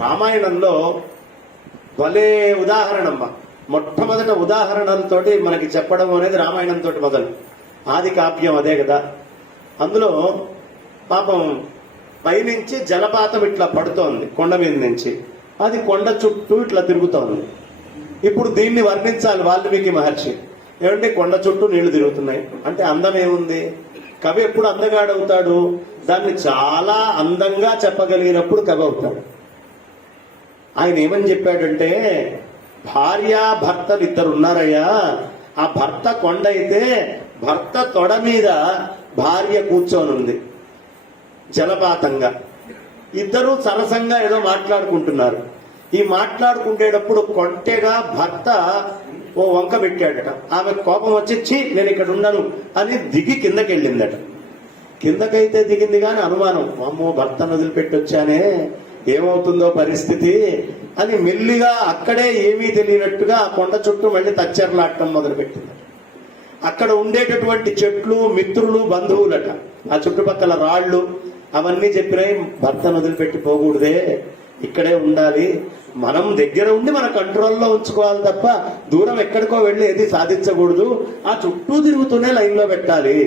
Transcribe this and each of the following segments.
రామాయణంలో భలే ఉదాహరణమ్మ. మొట్టమొదట ఉదాహరణలతోటి మనకి చెప్పడం అనేది రామాయణంతో మొదలు. ఆది కావ్యం అదే కదా. అందులో పాపం పైనుంచి జలపాతం ఇట్లా పడుతోంది కొండ మీద నుంచి. అది కొండ చుట్టూ ఇట్లా తిరుగుతోంది. ఇప్పుడు దీన్ని వర్ణించాలి వాల్మీకి మహర్షి. ఏమంటే కొండ చుట్టూ నీళ్లు తిరుగుతున్నాయి అంటే అందం ఏముంది? కవి ఎప్పుడు అందగాడవుతాడు? దాన్ని చాలా అందంగా చెప్పగలిగినప్పుడు కవి అవుతాడు. ఆయన ఏమని చెప్పాడంటే, భార్య భర్తలు ఇద్దరు ఉన్నారయ్యా. ఆ భర్త కొండ అయితే భర్త తొడ మీద భార్య కూర్చొని ఉంది జలపాతంగా. ఇద్దరు సరసంగా ఏదో మాట్లాడుకుంటున్నారు. ఈ మాట్లాడుకునేటప్పుడు కొంటెగా భర్త ఓ వంక పెట్టాడట. ఆమె కోపం వచ్చి ఛీ నేను ఇక్కడ ఉండను అని దిగి కిందకెళ్ళిందట. కిందకైతే దిగింది కానీ అనుమానం, అమ్మో భర్తను వదిలిపెట్టి వచ్చానే ఏమవుతుందో పరిస్థితి అని మెల్లిగా అక్కడే ఏమీ తెలియనట్టుగా ఆ కొండ చుట్టూ మళ్ళీ తచ్చెరలాడటం మొదలుపెట్టింది. అక్కడ ఉండేటటువంటి చెట్లు మిత్రులు బంధువులట, ఆ చుట్టుపక్కల రాళ్లు అవన్నీ చెప్పినాయి, భర్తను వదిలిపెట్టి పోకూడదే, ఇక్కడే ఉండాలి, మనం దగ్గర ఉండి మన కంట్రోల్లో ఉంచుకోవాలి తప్ప దూరం ఎక్కడికో వెళ్ళి ఏది సాధించకూడదు, ఆ చుట్టూ తిరుగుతూనే లైన్లో పెట్టాలి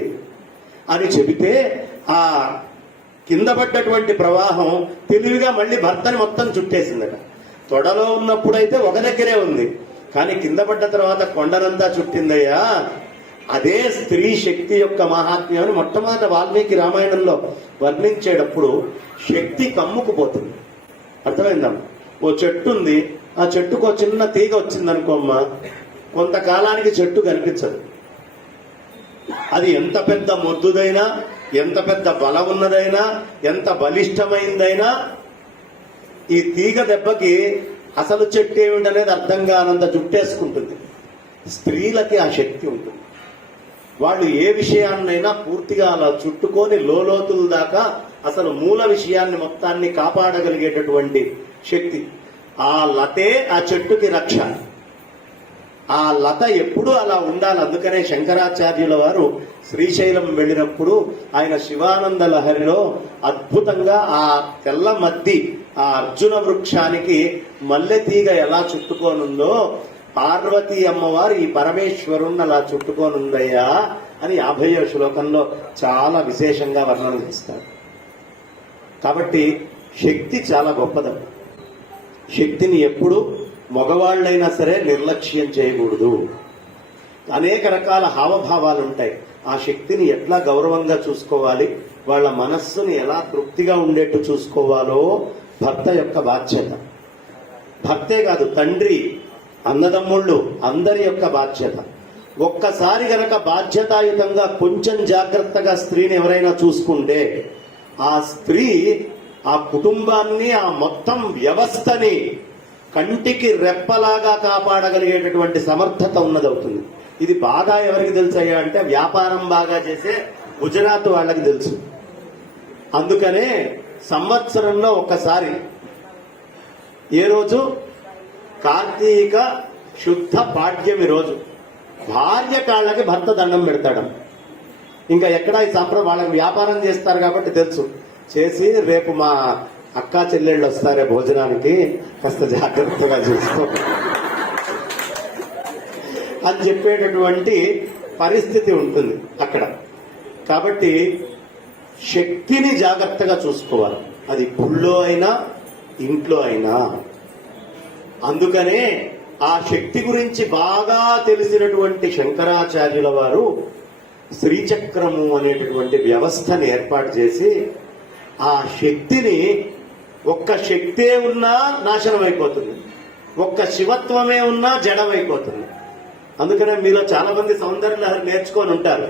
అని చెబితే ఆ కింద పడ్డటువంటి ప్రవాహం తెలివిగా మళ్ళీ భర్తని మొత్తం చుట్టేసిందట. తొడలో ఉన్నప్పుడైతే ఒక దగ్గరే ఉంది, కానీ కింద పడ్డ తర్వాత కొండనంతా చుట్టిందయ్యా. అదే స్త్రీ శక్తి యొక్క మహాత్మ్యాన్ని మొట్టమొదట వాల్మీకి రామాయణంలో వర్ణించేటప్పుడు శక్తి కమ్ముకుపోతుంది. అర్థమైందా? ఓ చెట్టు ఉంది, ఆ చెట్టుకు ఒక చిన్న తీగ వచ్చిందనుకోమ్మా, కొంతకాలానికి చెట్టు కనిపించదు. అది ఎంత పెద్ద మొద్దుదైనా, ఎంత పెద్ద బలం ఉన్నదైనా, ఎంత బలిష్టమైందైనా ఈ తీగ దెబ్బకి అసలు చెట్టు ఏమిటనేది అర్థం కానంత చుట్టేసుకుంటుంది. స్త్రీలకి ఆ శక్తి ఉంటుంది. వాళ్ళు ఏ విషయాన్నైనా పూర్తిగా అలా చుట్టుకొని లోతుల దాకా అసలు మూల విషయాన్ని మొత్తాన్ని కాపాడగలిగేటటువంటి శక్తి. ఆ లతే ఆ చెట్టుకి రక్ష. ఆ లత ఎప్పుడూ అలా ఉండాలి. అందుకనే శంకరాచార్యుల వారు శ్రీశైలం వెళ్ళినప్పుడు ఆయన శివానంద లహరిలో అద్భుతంగా ఆ తెల్ల మద్ది ఆ అర్జున వృక్షానికి మల్లె తీగ ఎలా చుట్టుకోనుందో పార్వతీ అమ్మవారు ఈ పరమేశ్వరుణ్ణి అలా చుట్టుకోనుందయ్యా అని 50వ శ్లోకంలో చాలా విశేషంగా వర్ణన చేస్తారు. కాబట్టి శక్తి చాలా గొప్పది. శక్తిని ఎప్పుడు మగవాళ్ళైనా సరే నిర్లక్ష్యం చేయకూడదు. అనేక రకాల హావభావాలు ఉంటాయి. ఆ శక్తిని ఎట్లా గౌరవంగా చూసుకోవాలి, వాళ్ళ మనస్సుని ఎలా తృప్తిగా ఉండేట్టు చూసుకోవాలో భర్త యొక్క బాధ్యత. భర్తే కాదు, తండ్రి, అన్నదమ్ముళ్ళు అందరి యొక్క బాధ్యత. ఒక్కసారి గనక బాధ్యతాయుతంగా కొంచెం జాగ్రత్తగా స్త్రీని ఎవరైనా చూసుకుంటే ఆ స్త్రీ ఆ కుటుంబాన్ని, ఆ మొత్తం వ్యవస్థని కంటికి రెప్పలాగా కాపాడగలిగేటటువంటి సమర్థత ఉన్నదవుతుంది. ఇది బాగా ఎవరికి తెలుసయ్యా అంటే వ్యాపారం బాగా చేసే గుజరాత్ వాళ్ళకి తెలుసు. అందుకనే సంవత్సరంలో ఒకసారి ఏ రోజు? కార్తీక శుద్ధ పాడ్యమి రోజు భార్య కాళ్ళకి భర్త దండం పెడతాడు. ఇంకా ఎక్కడ ఈ సంప్రదాయం వాళ్ళకి వ్యాపారం చేస్తారు కాబట్టి తెలుసు. చేసి రేపు మా అక్కా చెల్లెళ్ళు వస్తారే భోజనానికి, కాస్త జాగ్రత్తగా చూసుకో అని చెప్పేటటువంటి పరిస్థితి ఉంటుంది అక్కడ. కాబట్టి శక్తిని జాగ్రత్తగా చూసుకోవాలి, అది గుళ్ళో అయినా ఇంట్లో అయినా. అందుకనే ఆ శక్తి గురించి బాగా తెలిసినటువంటి శంకరాచార్యుల వారు శ్రీచక్రము అనేటటువంటి వ్యవస్థను ఏర్పాటు చేసి ఆ శక్తిని, ఒక్క శక్తే ఉన్నా నాశనం అయిపోతుంది, ఒక్క శివత్వమే ఉన్నా జడమైపోతుంది. అందుకనే మీలో చాలా మంది సౌందర్య లహరి నేర్చుకొని ఉంటారు.